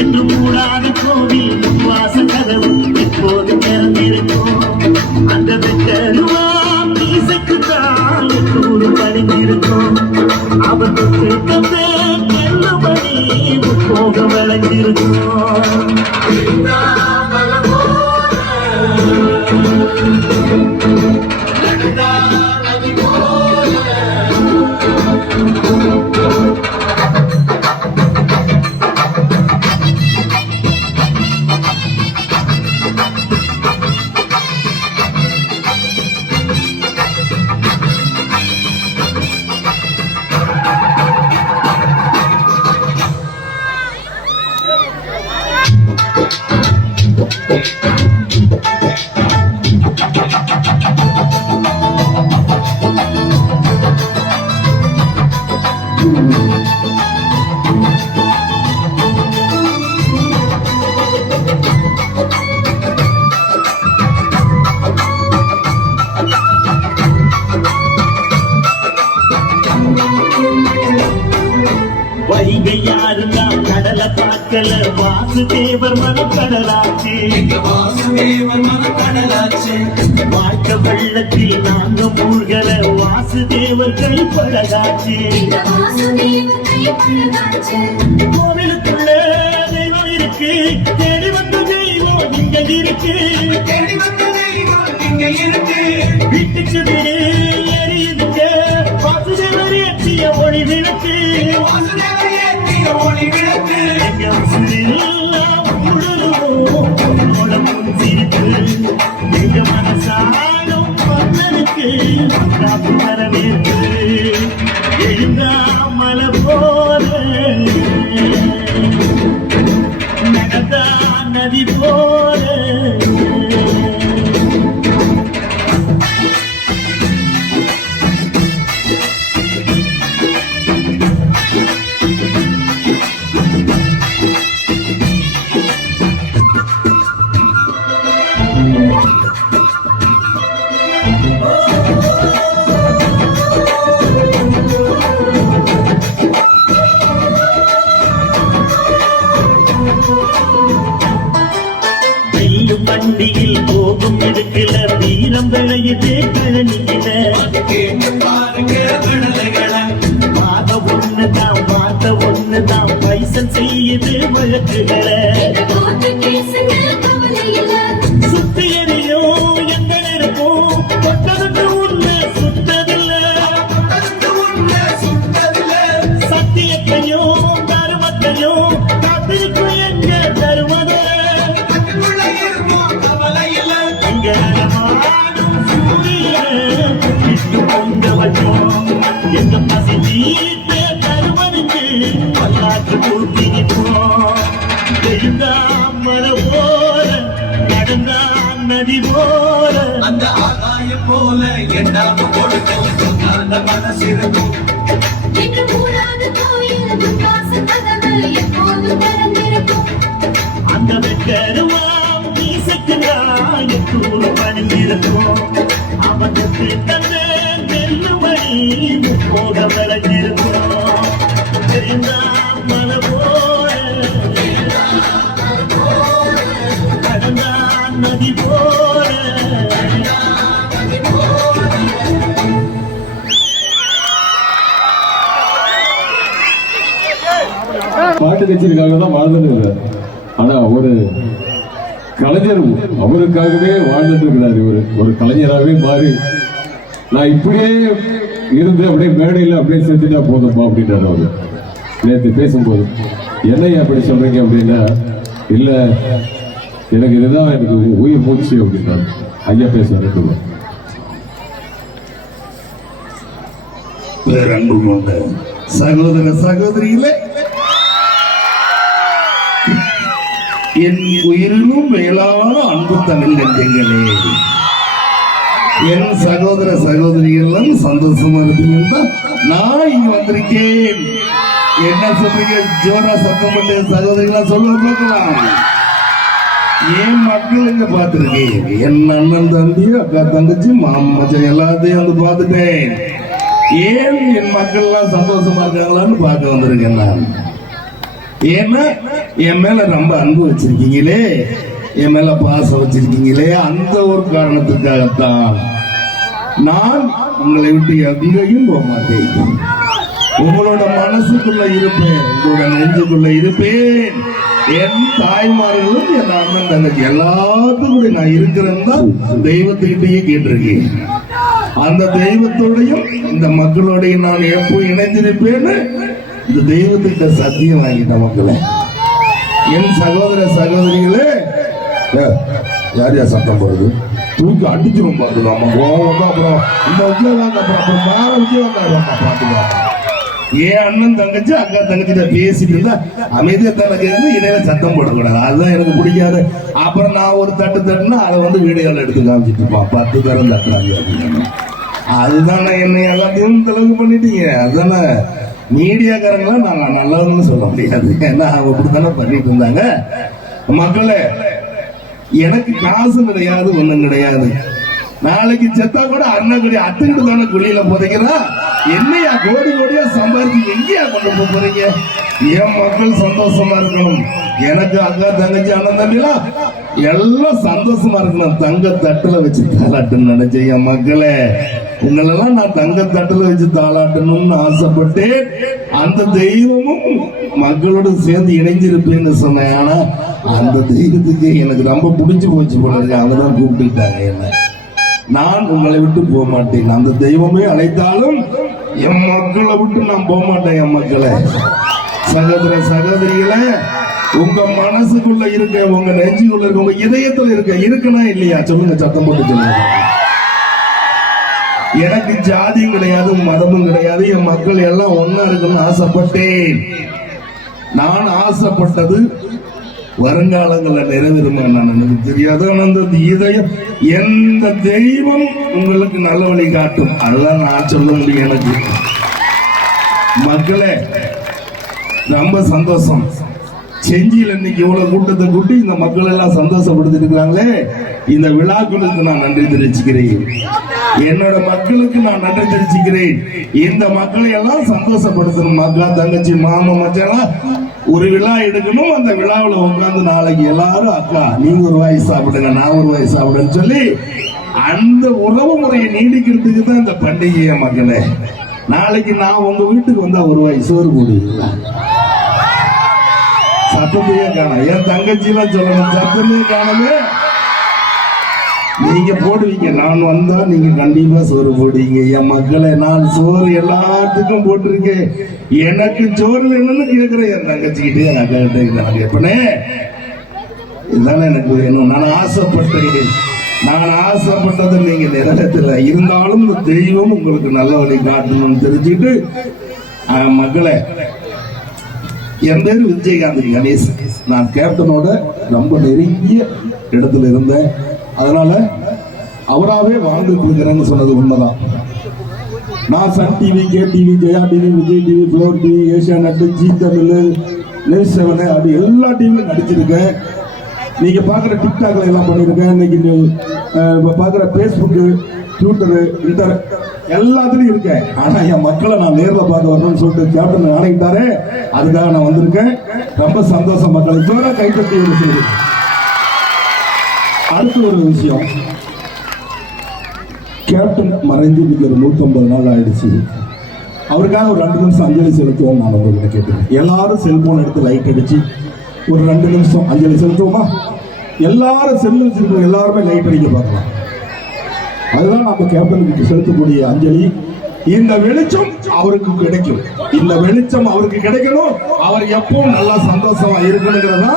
என்று மூடாத கோவில் வாச கதவு எப்போது திறந்திருக்கும் அந்த வெட்டருவாம் மீசைக்குத்தான் எப்போது பணிந்திருக்கும் அவருக்கு எல்லுமணி போக வளைஞ்சிருக்கும் வைகை யாருன்னா கடலை பார்க்கல வாசுதேவர் மனக்கடலாச்சு வாசுதேவர் மனக்கடலாச்சு வாழ்க்கை வெள்ளத்தில் நாங்க மூழ்கல வாசுதேவர் கைப்படகாச்சு கோவிலுக்குள்ள தெய்வம் இருக்கு தேடி வந்த தெய்வம் இங்க இருக்கு தேடி வந்த தெய்வம் இங்க இருக்கு வீட்டுக்கு வீடு எரியுதுங்க வாசுதேவர் ஏற்றிய ஒளி விளக்கு வாசுதேவர் ஏற்றிய ஒளி விளக்கு எங்க மனசாலும் மன்னனுக்கு வரவேற்று எழுந்தா மலை போல நடந்தா நதி போல வண்டியில் போகும் இடத்துல வீரம் விளையுதே கழனிக்கில பார்த்த ஒண்ணுதான் பைசல் செய்யுது வழக்குகளை சுத்தி எறியும் எந்த இருக்கும் தொட்டதுக்கு உண்மை சுத்ததில்லை சத்தியத்தையும் தருமத்தையும் காத்திருக்கும் எங்க தருமத எங்க பசி தீர்த்த தருமனுக்கு பல்லாற்று பூத்தி நிற்போம் எழுந்தா மலை போல நடந்தா நதி போல அந்த ஆகாயம் போல என்னாம கொடுக்க மனசிருக்கும் அந்த வெட்டருவாம் மீசைக்குதான் எப்போது பணிந்திருக்கும் அவனுக்கு தந்த நெல்லுமணி போக விளைஞ்சிருக்கும் தெரிந்தா மலை போல கடந்தா நதி போல பாட்டு கட்சிக்காக தான் வாழ்ந்துட்டு இருக்கிறார். ஆனா ஒரு கலைஞர் அவருக்காகவே வாழ்ந்துட்டு இருக்கிறார். இவர் ஒரு கலைஞராகவே மாறி நான் இப்படியே இருந்து அப்படியே மேடையில் அப்படியே செஞ்சுட்டா போதும்பா அப்படின்றாரு அவரு. நேற்று பேசும்போது என்னைய அப்படி சொல்றீங்க அப்படின்னா இல்ல எனக்கு இதுதான் எனக்கு உயிர் மூச்சு அப்படின்றாரு. ஐயா பேசுவாரு. பேரன்பு கொண்ட சகோதர சகோதரிகளே, என் உயிரிலும் மேலான அன்பு தமிழ் நெஞ்சங்களே, என் சகோதர சகோதரிகள் சந்தோஷமா இருப்பீங்கன்னா நான் இங்க வந்திருக்கேன். என்ன சொல்றீங்க? ஜோரா சத்தம் பண்ண சகோதரிகளா சொல்லுவாங்க. என் மக்கள் இங்க பார்த்திருக்கேன். என் அண்ணன் தம்பி அக்கா தங்கச்சி மாமச்சன் எல்லாத்தையும் வந்து பார்த்துட்டேன். ஏன் என் மக்கள் எல்லாம் சந்தோஷமா இருக்காங்களான்னு பார்க்க வந்திருக்கேன் நான். ஏன்னா என் மேல ரொம்ப அன்பு வச்சிருக்கீங்களே, என் மேல பாசம் வச்சிருக்கீங்களே, அந்த ஒரு காரணத்துக்காகத்தான் நான் உங்களை விட்டு எங்கேயும் போக மாட்டேன். உங்களோட மனசுக்குள்ள இருப்பேன், உங்களோட நெஞ்சுக்குள்ள இருப்பேன். என் தாய்மார்களும் என் அண்ணன் தங்கச்சி எல்லாத்துக்கும் நான் இருக்கிறேன்னு தான் தெய்வத்துக்கிட்டேயே கேட்டிருக்கேன். அந்த தெய்வத்தோடையும் இந்த மக்களோடையும் நான் எப்போ இணைஞ்சிருப்பேன்னு இந்த தெய்வத்திட்ட சத்தியம் வாங்கிட்ட மக்களை. என் சகோதர சகோதரிகளே, யார் யார் சத்தம் போடுறது தூக்கி அடிச்சிரும் பார்த்துக்காமா. அப்புறம் இந்த விஜயகாந்த் அப்புறம் வேற விஜயகாந்த் பார்த்துக்காமா. என் அண்ணன் தங்கச்சி அக்கா தங்கச்சிட்ட பேசிட்டு இருந்தா அமைதியா தனக்கு இடையில சத்தம் போடக்கூடாது, அதுதான் எனக்கு பிடிக்காது. அப்புறம் நான் ஒரு தட்டு தட்டுனா அதை வீடியோல எடுத்து காமிச்சிட்டு இருப்பான், 10 தரம் தட்டுறாங்க அப்படின்னு. அதுதானே என்னை எல்லாத்தையும் தெலுங்கு பண்ணிட்டீங்க. அதுதானே மீடியாக்காரங்களாம் நாங்க நல்லதுன்னு சொல்ல முடியாது, ஏன்னா அவங்க அப்படித்தானே பண்ணிட்டு இருந்தாங்க. மக்களே, எனக்கு காசு கிடையாது, ஒண்ணும் கிடையாது. நாளைக்கு செத்தா கூட அண்ணன் அத்துக்கிட்டு தானே குழியில புதைக்கிறா. என்னையா கோடி கோடியா சம்பாதிச்சு எங்கேயா கொண்டு போறீங்க? என் மக்கள் சந்தோஷமா இருக்கணும். எனக்கு அக்கா தங்கச்சி அண்ணன் தம்பிலாம் எல்லாம் சந்தோஷமா இருக்கணும். தங்க தட்டுல வச்சு தாளாட்டுன்னு நினைச்சேன். என் மக்களே, உங்களெல்லாம் நான் தங்க தட்டுல வச்சு தாளாட்டணும்னு ஆசைப்பட்டேன். அந்த தெய்வமும் மக்களோட சேர்ந்து இணைஞ்சிருப்பேன்னு சொன்னேன். ஆனா அந்த தெய்வத்துக்கு எனக்கு ரொம்ப பிடிச்சு போச்சு போல இருக்கு, அவங்கதான் கூப்பிட்டுட்டாங்க என்ன. நான் உங்களை விட்டு போக மாட்டேன். அந்த தெய்வமே அழைத்தாலும் என் மக்களை விட்டு நான் போக மாட்டேன். என் மக்களை, சகோதர சகோதரிகளே, உங்க மனசுக்குள்ள இருக்க, உங்க நெஞ்சுக்குள்ள இருக்க, உங்க இதயத்துல இருக்குன்னா இல்லையா சொல்லுங்க, சத்தம் போட்டு சொல்லுங்க. எனக்கு ஜாதியும் கிடையாது, மதமும் கிடையாது. என் மக்கள் எல்லாம் ஒன்னா இருக்கணும்னு ஆசைப்பட்டேன். நான் ஆசைப்பட்டது வருங்காலங்கள்ல நிறைவேறுமா எனக்கு தெரியாது. அந்த இதயம், எந்த தெய்வம் உங்களுக்கு நல்ல வழி காட்டும், அதெல்லாம் நான் சொல்ல முடியும். எனக்கு மக்களே ரொம்ப சந்தோஷம். செஞ்சியில் இன்னைக்கு இவ்வளவு கூட்டத்தை கூட்டி இந்த மக்கள் எல்லாம் சந்தோஷப்படுத்திட்டு இருக்காங்களே, இந்த விழாக்களுக்கு நான் நன்றி தெரிவிச்சுக்கிறேன். என்னோட மக்களுக்கு நான் நன்றி தெரிவிச்சுக்கிறேன். இந்த மக்களை எல்லாம் சந்தோஷப்படுத்தணும். மக்கா தங்கச்சி மாமா மச்சான் ஒரு விழா எடுக்கணும். அந்த விழாவில் உட்கார்ந்து நாளைக்கு எல்லாரும் அக்கா நீங்க ஒரு வாய் சாப்பிடுங்க, நான் ஒரு வாய் சாப்பிடுன்னு சொல்லி அந்த உறவு முறையை நீடிக்கிறதுக்கு தான் இந்த பண்டிகையை. மக்களே, நாளைக்கு நான் உங்க வீட்டுக்கு வந்தா ஒரு வாய் சோறு போடுவீங்களா? சத்தத்தையே காணும். என் தங்கச்சிலாம் சொல்லணும், சத்தமே காணுமே. நீங்க போடுவீங்க, நான் வந்தா நீங்க கண்டிப்பா சோறு போடுவீங்க. என் மக்களை, நான் சோறு எல்லாத்துக்கும் போட்டிருக்கேன். எனக்கு சோறு வேணும்னு கேட்கிறேன் என் தங்கச்சிக்கிட்டே, என் அக்கா கிட்டே. எனக்கு எப்பனே இதுதானே எனக்கு வேணும். நான் ஆசைப்பட்டேன். நான் ஆசைப்பட்டது நீங்க நிறைவேற்றல. இருந்தாலும் இந்த தெய்வம் உங்களுக்கு நல்ல வழி காட்டணும்னு தெரிஞ்சுக்கிட்டு, மக்களை, என் பேரு விஜயகாந்த் கணேஷ். நான் கேப்டனோட ரொம்ப நெருங்கிய இடத்துல இருந்தேன். அதனால அவராகவே வாழ்ந்து கொடுக்குறேன்னு சொன்னது உண்மைதான். நான் Sun TV, K TV, Jaya TV, Vijay TV, ஃப்ளோர் TV, Asianet, Zee Tamil, news 7 அப்படி எல்லா டிவிலும் நடிச்சிருக்கேன். நீங்க பாக்குற டிக்டாக்ல எல்லாம் பண்ணிருக்கேன். இன்னைக்கு பாக்குற பேஸ்புக்கு, ட்விட்டரு, எல்லாத்துலயும் இருக்கேன். ஆனா என் மக்களை நான் நேரில் பார்க்க வரணும்னு சொல்லிட்டு கேப்டன் ஆணையிட்டாரு. அதுக்காக நான் வந்திருக்கேன். ரொம்ப சந்தோஷம். மக்களை ஜோரா கைத்தட்டி ஒரு சொல்லு. அடுத்த ஒரு விஷயம், கேப்டன் மறைந்து இன்னைக்கு ஒரு 150 நாள் ஆயிடுச்சு. அவருக்காக ஒரு 2 நிமிஷம் அஞ்சலி செலுத்துவோம். நான் உங்ககிட்ட கேட்டேன். எல்லாரும் செல்போன் எடுத்து லைட் அடிச்சு ஒரு 2 நிமிஷம் அஞ்சலி செலுத்துவோமா? எல்லாரும் செல்லு வச்சிருக்கோம், எல்லாருமே லைட் அடிக்க பார்க்கலாம். அதுதான் நம்ம கேப்டனுக்கு செலுத்தக்கூடிய அஞ்சலி. இந்த வெளிச்சம் அவருக்கு கிடைக்கும். இந்த வெளிச்சம் அவருக்கு கிடைக்கணும். அவர் எப்பவும் நல்லா சந்தோஷமா இருக்கணுங்கிறதா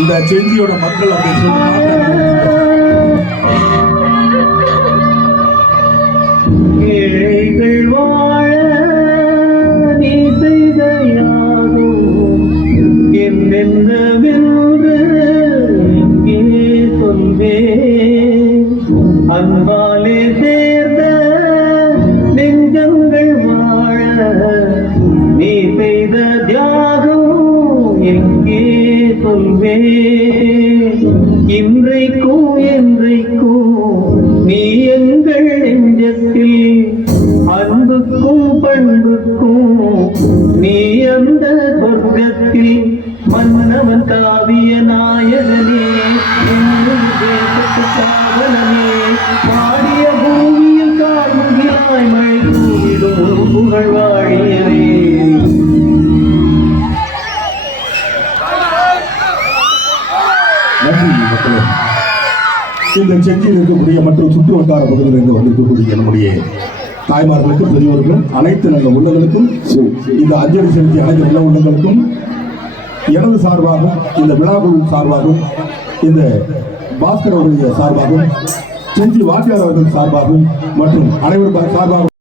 இந்த செஞ்சியோட மக்கள் அப்படி சொல்லி ஏழைகள் வாழ நீ செய்த யாரும் என்னென்னவென்று இங்கே சொல்வேன். அன்பாலே சேர்ந்த நெஞ்சங்கள் வாழ நீ செய்த தியாகம் எங்கே சொல்வேன். இன்றைக்கும் என்றைக்கும் நீ எங்கள் நெஞ்சத்தில் அன்புக்கும் இந்த செஞ்சியில் இருக்கக்கூடிய மற்றும் சுற்று வட்டார பகுதியில் இருந்து வந்திருக்கக்கூடிய நம்முடைய தாய்மார்களுக்கும் பெரியவர்களும் அனைத்து நல்ல உள்ளங்களுக்கும் இந்த அஞ்சலி செலுத்திய அனைத்து நல்ல உள்ளங்களுக்கும் எனது சார்பாகவும் இந்த விழாக்குழு சார்பாகவும் இந்த பாஸ்கர் அவர்களுடைய சார்பாகவும் செஞ்சி வாத்தியார் அவர்கள் சார்பாகவும் மற்றும் அனைவரும் சார்பாகவும்